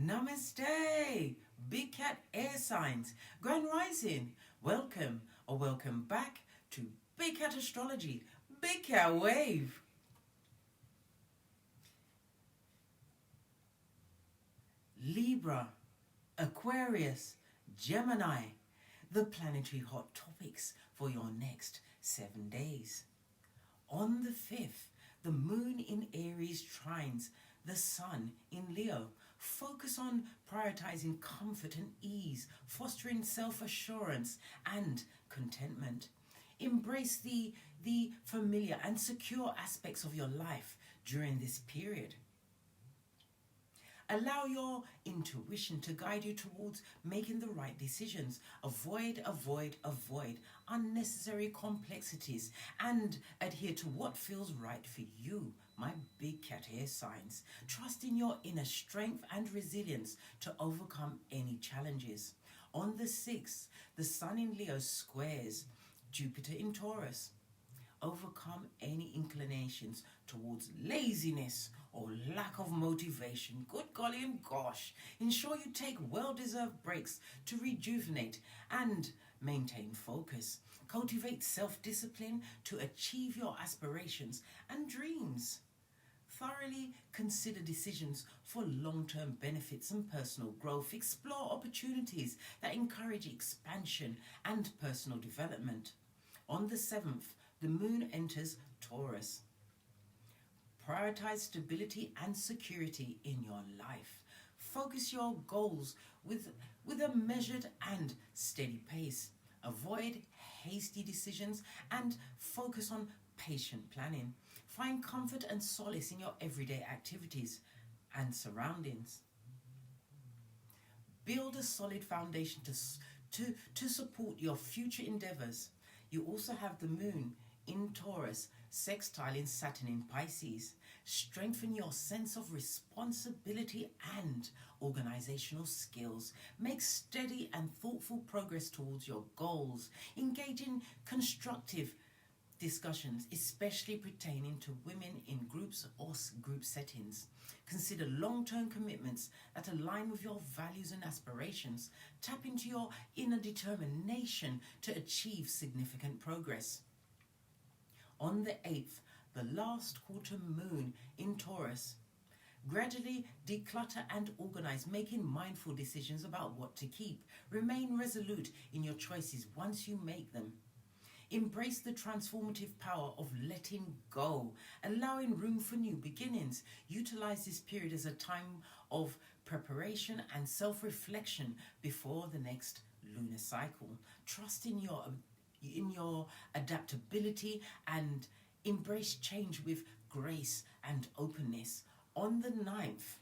Namaste, Big Cat Air Signs, Grand Rising. Welcome or welcome back to Big Cat Astrology, Big Cat Wave. Libra, Aquarius, Gemini, the planetary hot topics for your next 7 days. On the 5th, the moon in Aries trines the sun in Leo. Focus on prioritizing comfort and ease, fostering self-assurance and contentment. Embrace the familiar and secure aspects of your life during this period. Allow your intuition to guide you towards making the right decisions. Avoid unnecessary complexities and adhere to what feels right for you, my big cat air signs. Trust in your inner strength and resilience to overcome any challenges. On the 6th, the sun in Leo squares Jupiter in Taurus. Overcome any inclinations towards laziness or lack of motivation. Good golly and gosh. Ensure you take well-deserved breaks to rejuvenate and maintain focus. Cultivate self-discipline to achieve your aspirations and dreams. Thoroughly consider decisions for long-term benefits and personal growth. Explore opportunities that encourage expansion and personal development. On the 7th, the moon enters Taurus. Prioritize stability and security in your life. Focus your goals with a measured and steady pace. Avoid hasty decisions and focus on patient planning. Find comfort and solace in your everyday activities and surroundings. Build a solid foundation to support your future endeavors. You also have the moon in Taurus, sextiling Saturn in Pisces. Strengthen your sense of responsibility and organizational skills. Make steady and thoughtful progress towards your goals. Engage in constructive discussions, especially pertaining to women in groups or group settings. Consider long-term commitments that align with your values and aspirations. Tap into your inner determination to achieve significant progress. On the 8th, the last quarter moon in Taurus. Gradually declutter and organize, making mindful decisions about what to keep. Remain resolute in your choices once you make them. Embrace the transformative power of letting go, allowing room for new beginnings. Utilize this period as a time of preparation and self-reflection before the next lunar cycle. Trust in your adaptability and embrace change with grace and openness. On the 9th,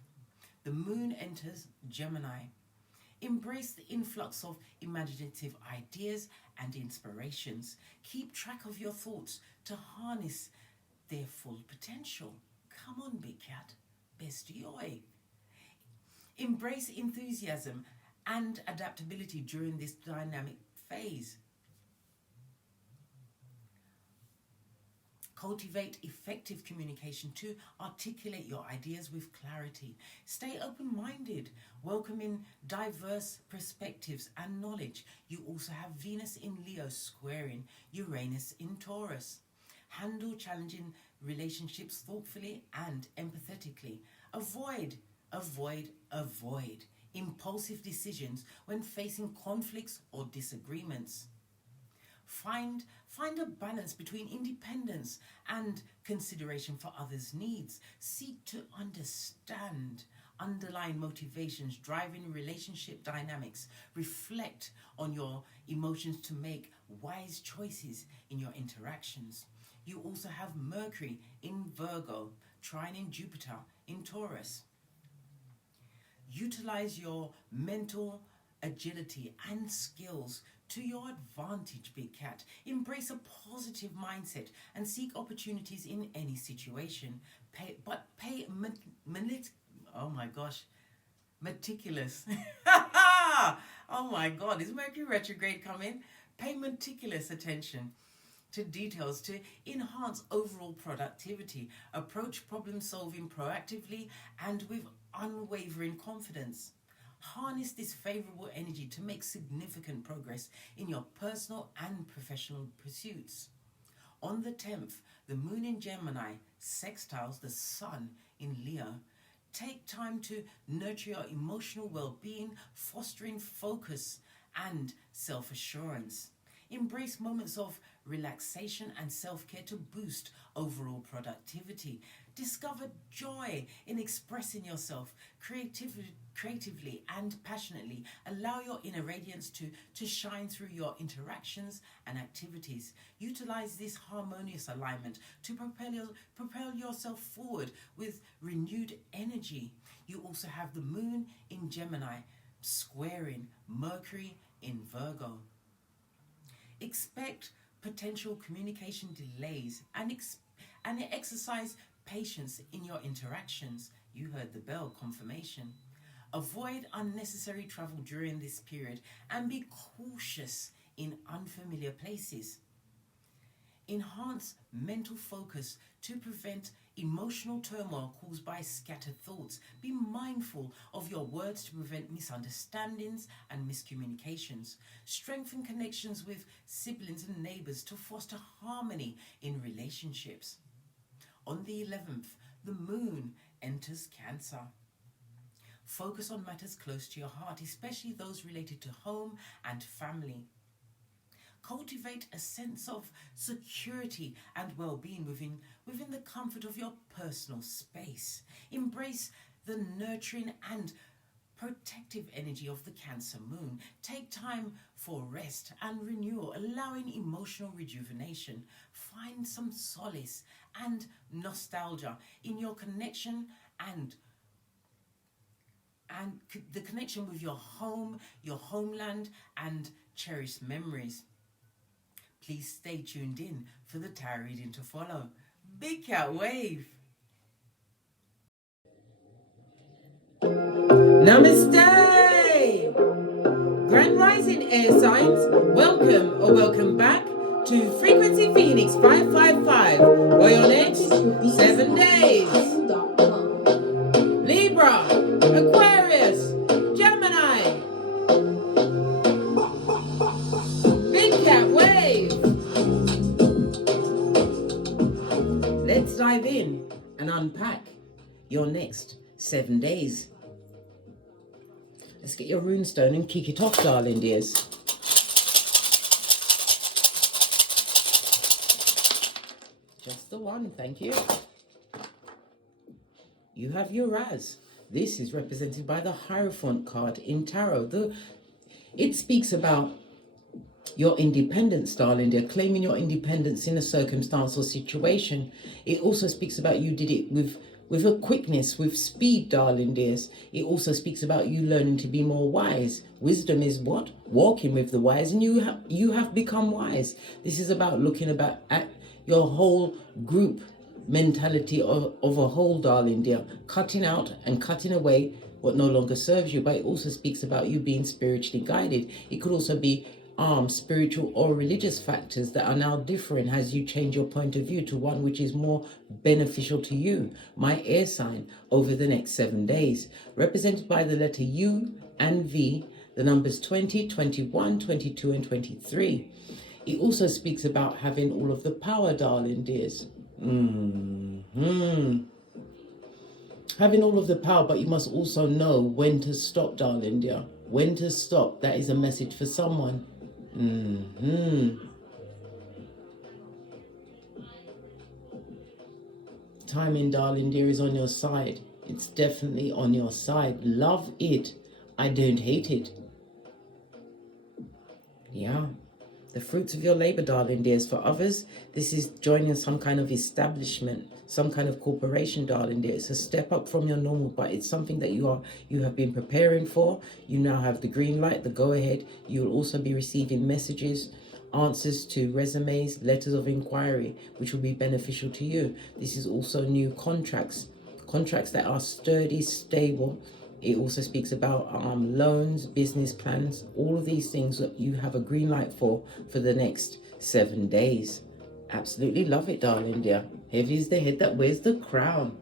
the moon enters Gemini. Embrace the influx of imaginative ideas and inspirations. Keep track of your thoughts to harness their full potential. Come on, big cat, best yoy. Embrace enthusiasm and adaptability during this dynamic phase. Cultivate effective communication to articulate your ideas with clarity. Stay open-minded, welcoming diverse perspectives and knowledge. You also have Venus in Leo squaring Uranus in Taurus. Handle challenging relationships thoughtfully and empathetically. Avoid impulsive decisions when facing conflicts or disagreements. Find a balance between independence and consideration for others' needs. Seek to understand underlying motivations driving relationship dynamics. Reflect on your emotions to make wise choices in your interactions. You also have Mercury in Virgo, trining Jupiter in Taurus. Utilize your mental agility and skills to your advantage, big cat. Embrace a positive mindset and seek opportunities in any situation. Meticulous. Oh my God, is Mercury retrograde coming? Pay meticulous attention to details to enhance overall productivity. Approach problem solving proactively and with unwavering confidence. Harness this favorable energy to make significant progress in your personal and professional pursuits. On the 10th, the moon in Gemini sextiles the sun in Leo. Take time to nurture your emotional well-being, fostering focus and self-assurance. Embrace moments of relaxation and self-care to boost overall productivity. Discover joy in expressing yourself creatively and passionately. Allow your inner radiance to shine through your interactions and activities. Utilize this harmonious alignment to propel yourself forward with renewed energy. You also have the moon in Gemini squaring Mercury in Virgo. Expect potential communication delays and exercise patience in your interactions. You heard the bell, confirmation. Avoid unnecessary travel during this period and be cautious in unfamiliar places. Enhance mental focus to prevent emotional turmoil caused by scattered thoughts. Be mindful of your words to prevent misunderstandings and miscommunications. Strengthen connections with siblings and neighbors to foster harmony in relationships. On the 11th, the moon enters Cancer. Focus on matters close to your heart, especially those related to home and family. Cultivate a sense of security and well-being within the comfort of your personal space. Embrace the nurturing and protective energy of the Cancer moon. Take time for rest and renewal, allowing emotional rejuvenation. Find some solace and nostalgia in your connection and the connection with your home, your homeland, and cherished memories. Please stay tuned in for the tarot reading to follow. Big Cat Wave. Namaste! Grand Rising Air Signs, welcome or welcome back to Frequency Phoenix 555 for your next 7 days. Libra, Aquarius, Gemini. Big Cat Wave. Let's dive in and unpack your next 7 days. Let's get your runestone and kick it off, darling dears. Just the one, thank you. You have your Raz. This is represented by the Hierophant card in Tarot. It speaks about your independence, darling dear, claiming your independence in a circumstance or situation. It also speaks about you did it with a quickness, with speed, darling dears. It also speaks about you learning to be more wise. Wisdom is what? Walking with the wise, and you have become wise. This is about looking at your whole group mentality of a whole, darling dear, cutting out and cutting away what no longer serves you. But it also speaks about you being spiritually guided. It could also be spiritual or religious factors that are now different as you change your point of view to one which is more beneficial to you, my air sign, over the next 7 days, represented by the letter U and V, the numbers 20, 21, 22, and 23. It also speaks about having all of the power, darling dears. Having all of the power, but you must also know when to stop, darling dear. When to stop. That is a message for someone. Timing, darling dear, is on your side. It's definitely on your side. Love it. I don't hate it. Yeah. The fruits of your labor, darling dears. For others, this is joining some kind of establishment, some kind of corporation, darling dear. It's a step up from your normal, but it's something that you have been preparing for. You now have the green light, the go ahead. You will also be receiving messages, answers to resumes, letters of inquiry, which will be beneficial to you. This is also new contracts that are sturdy, stable. It also speaks about loans, business plans, all of these things that you have a green light for the next 7 days. Absolutely love it, darling dear. Heavy is the head that wears the crown.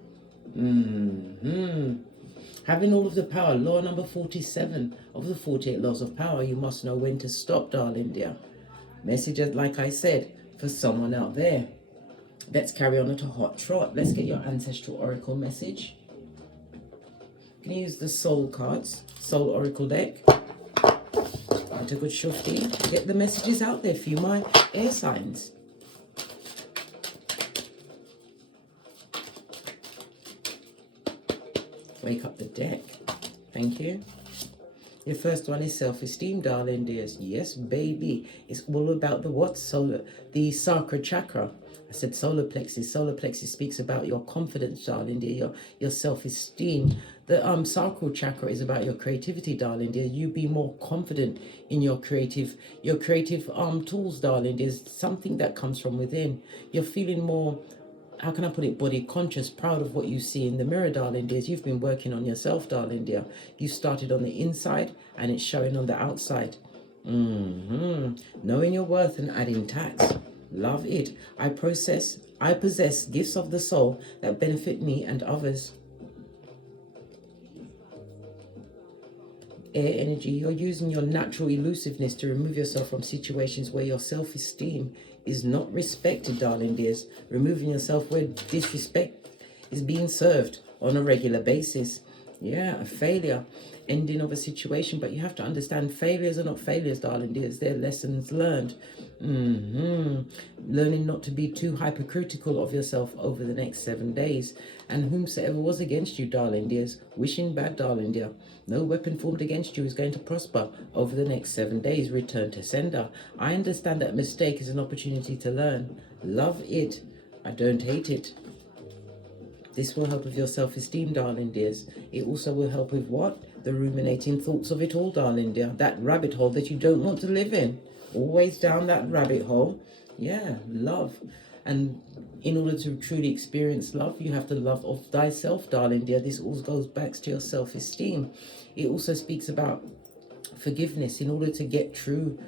Having all of the power. Law number 47 of the 48 laws of power. You must know when to stop, darling dear. Messages, like I said, for someone out there. Let's carry on at a hot trot. Let's get your ancestral oracle message. You can use the soul cards, soul oracle deck. Get a good shufti. Get the messages out there for you, my air signs. Wake up the deck. Thank you. Your first one is self-esteem, darling dears. Yes, baby. It's all about the what? Solar, the sacral chakra. I said solar plexus. Solar plexus speaks about your confidence, darling dear, your self-esteem. The sacral chakra is about your creativity, darling dear. You be more confident in your creative tools, darling dear. Something that comes from within. You're feeling more, how can I put it, body conscious, proud of what you see in the mirror, darling dears. You've been working on yourself, darling dear. You started on the inside and it's showing on the outside. Knowing your worth and adding tax. Love it. I possess gifts of the soul that benefit me and others. Air energy. You're using your natural elusiveness to remove yourself from situations where your self-esteem is not respected, darling dears. Removing yourself where disrespect is being served on a regular basis. Yeah, a failure, ending of a situation. But you have to understand, failures are not failures, darling dears. They're lessons learned. Learning not to be too hypercritical of yourself over the next 7 days. And whomsoever was against you, darling dears, wishing bad, darling dear. No weapon formed against you is going to prosper over the next 7 days. Return to sender. I understand that mistake is an opportunity to learn. Love it. I don't hate it. This will help with your self-esteem, darling dears. It also will help with what? The ruminating thoughts of it all, darling dear. That rabbit hole that you don't want to live in. Always down that rabbit hole. Yeah, love. And in order to truly experience love, you have to love of thyself, darling dear. This all goes back to your self-esteem. It also speaks about forgiveness. In order to get true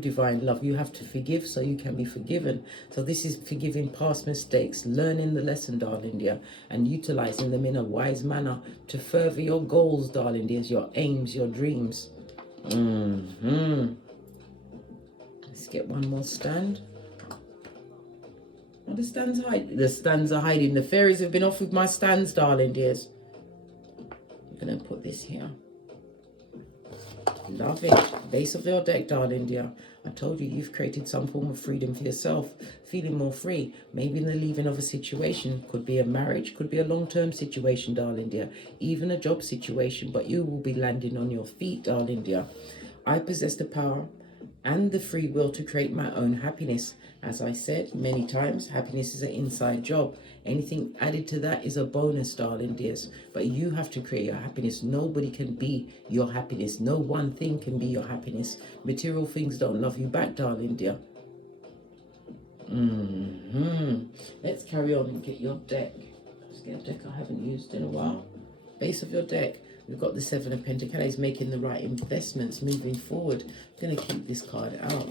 divine love, you have to forgive so you can be forgiven. So this is forgiving past mistakes, learning the lesson, darling dear, and utilizing them in a wise manner to further your goals, darling dears, your aims, your dreams. Let's get one more stand. Oh, the stands hide. The stands are hiding. The fairies have been off with my stands, darling dears. I'm going to put this here. Love it. Base of your deck, darling dear. I told you, you've created some form of freedom for yourself. Feeling more free. Maybe in the leaving of a situation. Could be a marriage. Could be a long-term situation, darling dear. Even a job situation. But you will be landing on your feet, darling dear. I possess the power and the free will to create my own happiness. As I said many times, happiness is an inside job. Anything added to that is a bonus, darling dears. But you have to create your happiness. Nobody can be your happiness. No one thing can be your happiness. Material things don't love you back, darling dear. Let's carry on and get your deck. Let's get a deck I haven't used in a while. Base of your deck. We've got the Seven of Pentacles, making the right investments, moving forward. I'm going to keep this card out.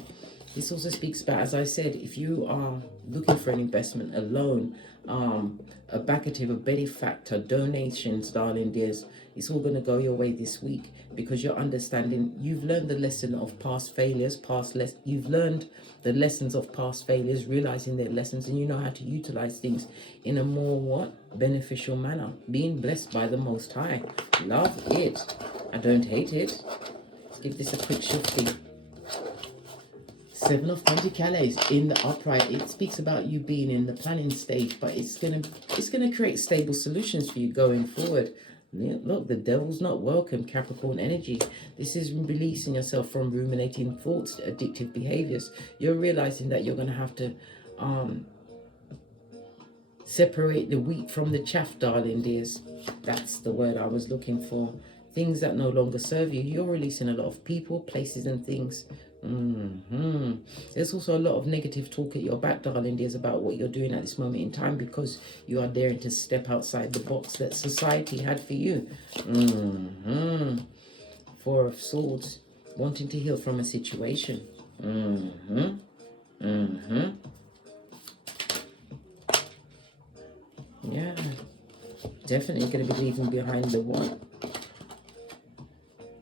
This also speaks about, as I said, if you are looking for an investment, a loan, a backative, a benefactor, donations, darling dears, it's all going to go your way this week because you're understanding, you've learned the lesson of past failures, you've learned the lessons of past failures, realizing their lessons, and you know how to utilize things in a more what? Beneficial manner. Being blessed by the Most High. Love it. I don't hate it. Let's give this a quick shifting. Seven of Pentacles in the upright. It speaks about you being in the planning stage, but it's gonna create stable solutions for you going forward. Yeah, look, the devil's not welcome, Capricorn energy. This is releasing yourself from ruminating thoughts, addictive behaviors. You're realizing that you're gonna have to separate the wheat from the chaff, darling dears. That's the word I was looking for. Things that no longer serve you. You're releasing a lot of people, places, and things. There's also a lot of negative talk at your back, darling dears, about what you're doing at this moment in time because you are daring to step outside the box that society had for you. Four of Swords, wanting to heal from a situation. Yeah, definitely going to be leaving behind the what?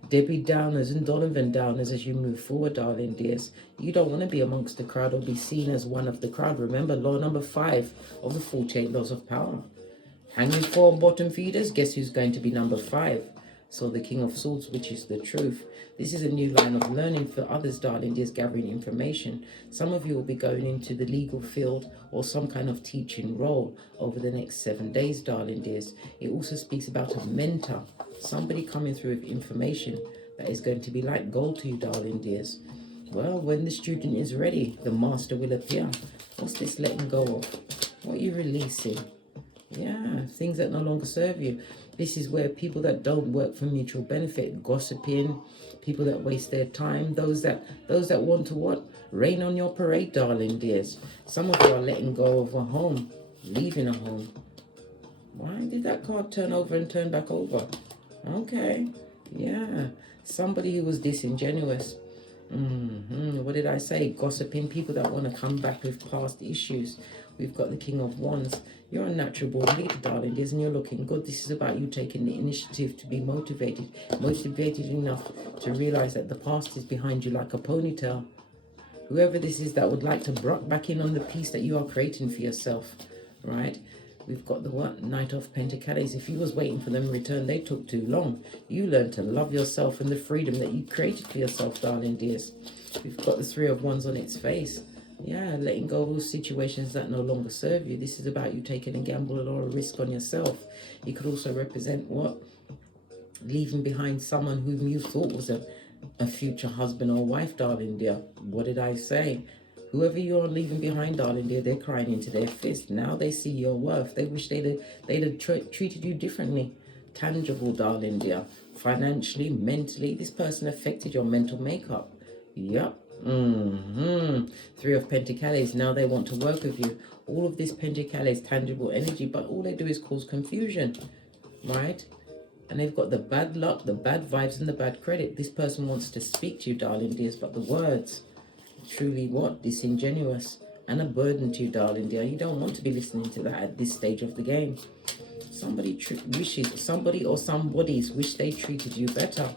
Debbie Downers and Donovan Downers as you move forward, darling dears. You don't want to be amongst the crowd or be seen as one of the crowd. Remember, law number 5 of the 48 laws of power. Hanging 4 bottom feeders, guess who's going to be number 5? So the King of Swords, which is the truth. This is a new line of learning for others, darling dears, gathering information. Some of you will be going into the legal field or some kind of teaching role over the next 7 days, darling dears. It also speaks about a mentor, somebody coming through with information that is going to be like gold to you, darling dears. Well, when the student is ready, the master will appear. What's this letting go of? What are you releasing? Yeah, things that no longer serve you. This is where people that don't work for mutual benefit, gossiping, people that waste their time, those that want to what? Rain on your parade, darling dears. Some of you are letting go of a home, leaving a home. Why did that card turn over and turn back over? Okay, yeah. Somebody who was disingenuous. What did I say? Gossiping, people that want to come back with past issues. We've got the King of Wands. You're a natural born leader, darling, and you're looking good. This is about you taking the initiative to be motivated enough to realize that the past is behind you like a ponytail. Whoever this is that would like to brock back in on the peace that you are creating for yourself, right? We've got the what? Knight of Pentacles. If you was waiting for them to return, they took too long. You learned to love yourself and the freedom that you created for yourself, darling dears. We've got the Three of Wands on its face. Yeah, letting go of those situations that no longer serve you. This is about you taking a gamble or a risk on yourself. It could also represent what? Leaving behind someone whom you thought was a future husband or wife, darling dear. What did I say? Whoever you're leaving behind, darling dear, they're crying into their fist. Now they see your worth. They wish they'd have treated you differently. Tangible, darling dear. Financially, mentally, this person affected your mental makeup. Yep. Three of Pentacles. Now they want to work with you. All of this Pentacles, tangible energy, but all they do is cause confusion, right? And they've got the bad luck, the bad vibes, and the bad credit. This person wants to speak to you, darling dears, but the words, truly what? Disingenuous and a burden to you, darling dear. You don't want to be listening to that at this stage of the game. Somebody wishes, somebody or somebody's wish they treated you better.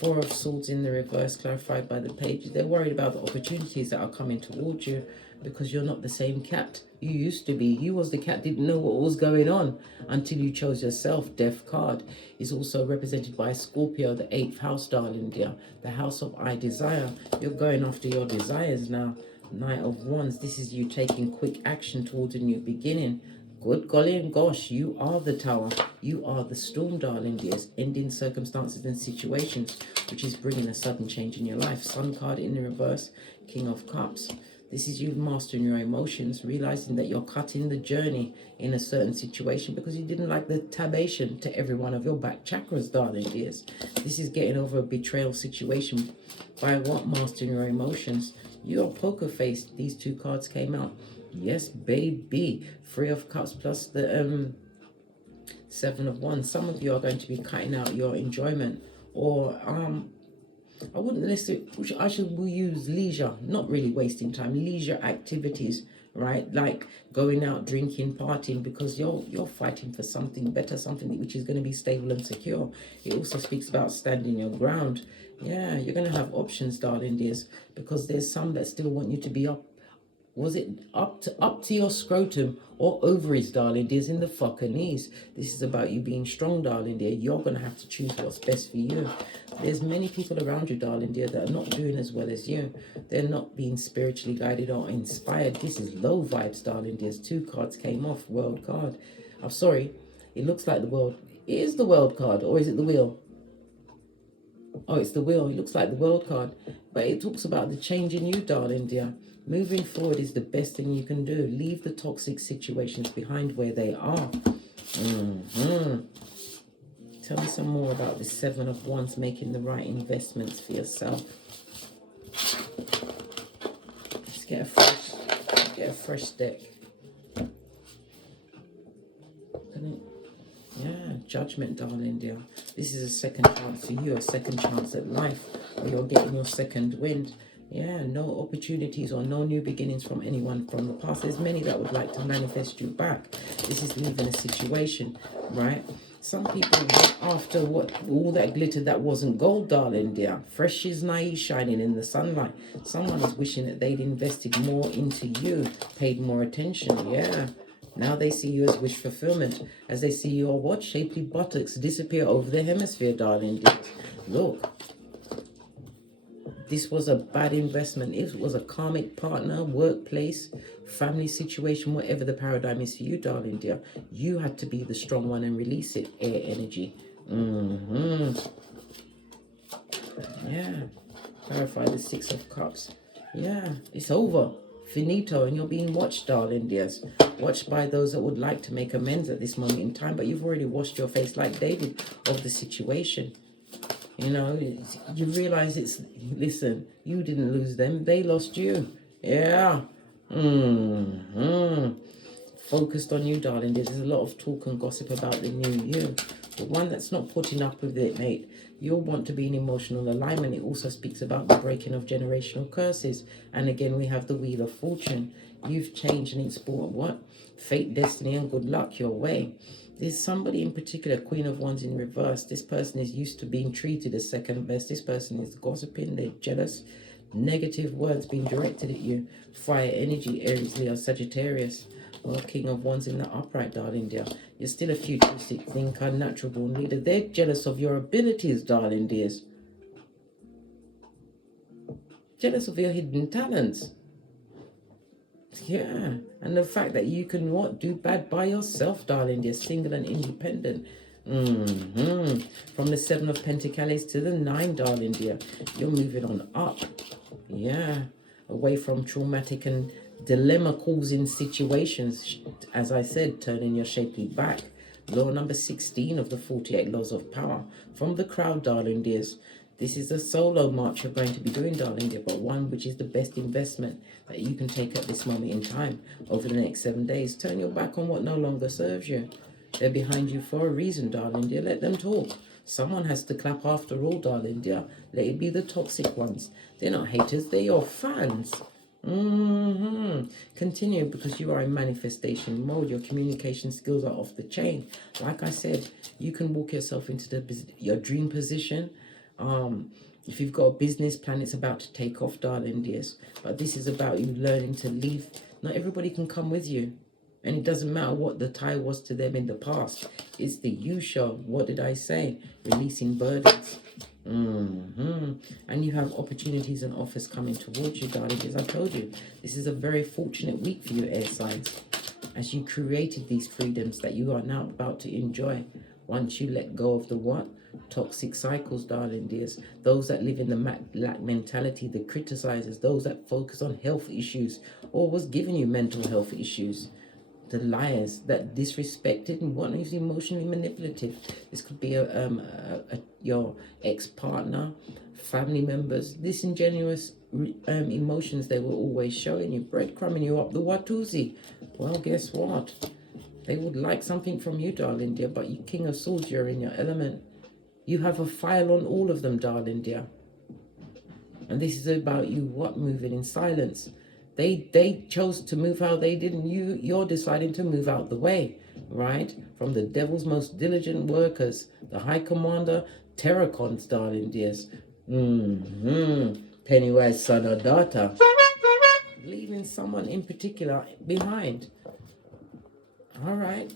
Four of Swords in the reverse, clarified by the page. They're worried about the opportunities that are coming towards you because you're not the same cat you used to be. You was the cat, didn't know what was going on until you chose yourself. Death card is also represented by Scorpio, the 8th house, darling dear. The house of I desire. You're going after your desires now. Knight of Wands. This is you taking quick action towards a new beginning. Good golly and gosh, you are the Tower. You are the storm, darling dears. Ending circumstances and situations, which is bringing a sudden change in your life. Sun card in the reverse, King of Cups. This is you mastering your emotions, realizing that you're cutting the journey in a certain situation because you didn't like the tabation to every one of your back chakras, darling dears. This is getting over a betrayal situation by what? Mastering your emotions. You're poker faced. These two cards came out. Yes, baby. 3 of Cups plus the 7 of Wands. Some of you are going to be cutting out your enjoyment, or I wouldn't necessarily, we'll use leisure, not really wasting time, leisure activities, right? Like going out, drinking, partying, because you're fighting for something better, something which is going to be stable and secure. It also speaks about standing your ground. Yeah, you're going to have options, darling dears, because there's some that still want you to be up. Was it up to your scrotum or ovaries, darling dears, in the fucking knees? This is about you being strong, darling dear. You're going to have to choose what's best for you. There's many people around you, darling dear, that are not doing as well as you. They're not being spiritually guided or inspired. This is low vibes, darling dears. 2 cards came off. World card. I'm sorry. It looks like the world. It is the world card, or is it the wheel? Oh, it's the wheel. It looks like the world card. But it talks about the change in you, darling dear. Moving forward is the best thing you can do. Leave the toxic situations behind where they are. Tell me some more about the 7 of Wands, making the right investments for yourself. Let's get a fresh deck. Yeah, Judgment, darling dear. This is a second chance for you, a second chance at life, where you're getting your second wind. Yeah, no opportunities or no new beginnings from anyone from the past. There's many that would like to manifest you back. This is leaving a situation, right? Some people went after what all that glitter that wasn't gold, darling dear. Fresh is nice, shining in the sunlight. Someone is wishing that they'd invested more into you, paid more attention. Yeah. Now they see you as wish fulfillment, as they see your what? Shapely buttocks disappear over the hemisphere, darling dear. Look. This was a bad investment. It was a karmic partner, workplace, family situation, whatever the paradigm is for you, darling dear. You had to be the strong one and release it. Air energy. Yeah. Clarify the Six of Cups. Yeah, it's over. Finito, and you're being watched, darling dears. Watched by those that would like to make amends at this moment in time, but you've already washed your face like David of the situation. You know, you realize it's, listen, you didn't lose them, they lost you. Yeah. Focused on you, darling. There's a lot of talk and gossip about the new you. The one that's not putting up with it, mate. You'll want to be in emotional alignment. It also speaks about the breaking of generational curses. And again, we have the Wheel of Fortune. You've changed and it's brought what? Fate, destiny, and good luck your way. There's somebody in particular, Queen of Wands in reverse. This person is used to being treated as second best. This person is gossiping, they're jealous. Negative words being directed at you. Fire energy, Aries, Leo, Sagittarius. Well, King of Wands in the upright, darling dear. You're still a futuristic thinker, natural born leader. They're jealous of your abilities, darling dears. Jealous of your hidden talents. Yeah, and the fact that you can what? Do bad by yourself, darling. You're single and independent. From the 7 of Pentacles to the 9, darling dear. You're moving on up. Yeah, away from traumatic and dilemma-causing situations. As I said, turning your shapely back. Law number 16 of the 48 laws of power. From the crowd, darling dears. This is a solo march you're going to be doing, darling dear, but one which is the best investment that you can take at this moment in time over the next 7 days. Turn your back on what no longer serves you. They're behind you for a reason, darling dear. Let them talk. Someone has to clap after all, darling dear. Let it be the toxic ones. They're not haters, they're your fans. Continue, because you are in manifestation mode. Your communication skills are off the chain. Like I said, you can walk yourself into your dream position. If you've got a business plan, it's about to take off, darling dears. But this is about you learning to leave. Not everybody can come with you. And it doesn't matter what the tie was to them in the past. It's the you show. What did I say? Releasing burdens. And you have opportunities and offers coming towards you, darling. As I told you, this is a very fortunate week for you, air signs. As you created these freedoms that you are now about to enjoy. Once you let go of the what? Toxic cycles, darling dears. Those that live in the lack mentality, the criticizers, those that focus on health issues or was giving you mental health issues. The liars that disrespected and one who's emotionally manipulative. This could be your ex-partner, family members, disingenuous emotions they were always showing you, breadcrumbing you up the Watusi. Well, guess what? They would like something from you, darling dear, but you, King of Swords, you're in your element. You have a file on all of them, darling dear. And this is about you, what? Moving in silence. They chose to move how they didn't. You're deciding to move out the way, right? From the devil's most diligent workers, the High Commander, Terracons, darling dears. Pennywise, son or daughter. Leaving someone in particular behind. All right,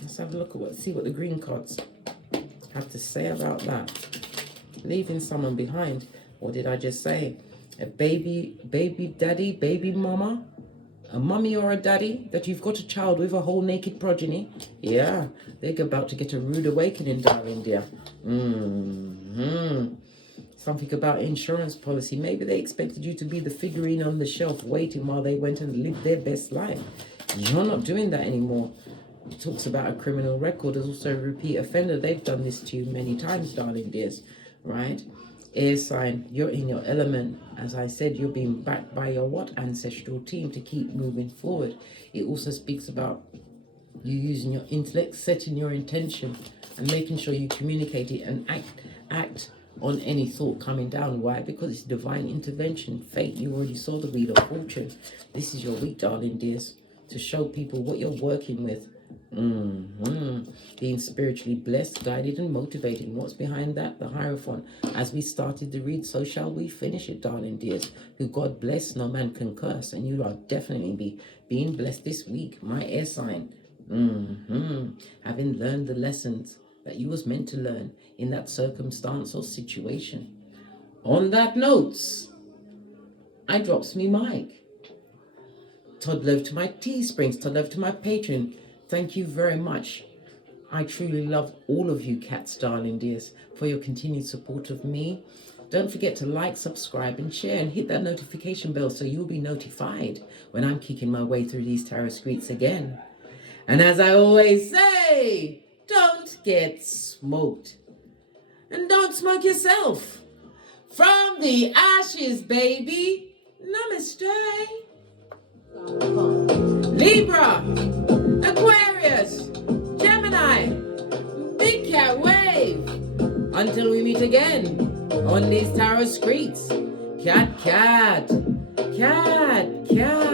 let's have a look at see what the green cards have to say about that. Leaving someone behind. What did I just say? A baby daddy, baby mama, a mummy or a daddy that you've got a child with, a whole naked progeny. Yeah, they're about to get a rude awakening, darling dear. Something about insurance policy. Maybe they expected you to be the figurine on the shelf waiting while they went and lived their best life. You're not doing that anymore. It talks about a criminal record. There's also a repeat offender. They've done this to you many times, darling dears, right? Air sign, you're in your element. As I said, you're being backed by your what? Ancestral team to keep moving forward. It also speaks about you using your intellect, setting your intention and making sure you communicate it and act on any thought coming down. Why? Because it's divine intervention, fate. You already saw the Wheel of Fortune. This is your week, darling dears, to show people what you're working with. Being spiritually blessed, guided and motivated. What's behind that? The Hierophant. As we started the read, so shall we finish it, darling dears. Who God bless, no man can curse. And you are definitely being blessed this week, my air sign. Having learned the lessons that you was meant to learn in that circumstance or situation. On that notes, I drops me mic. Todd love to my Teesprings, Todd love to my Patreon. Thank you very much. I truly love all of you cats, darling dears, for your continued support of me. Don't forget to like, subscribe and share and hit that notification bell so you'll be notified when I'm kicking my way through these tarot streets again. And as I always say, don't get smoked. And don't smoke yourself. From the ashes, baby. Namaste. Libra, Aquarius, Gemini, Big Cat Wave. Until we meet again on these tarot streets. Cat, cat, cat, cat.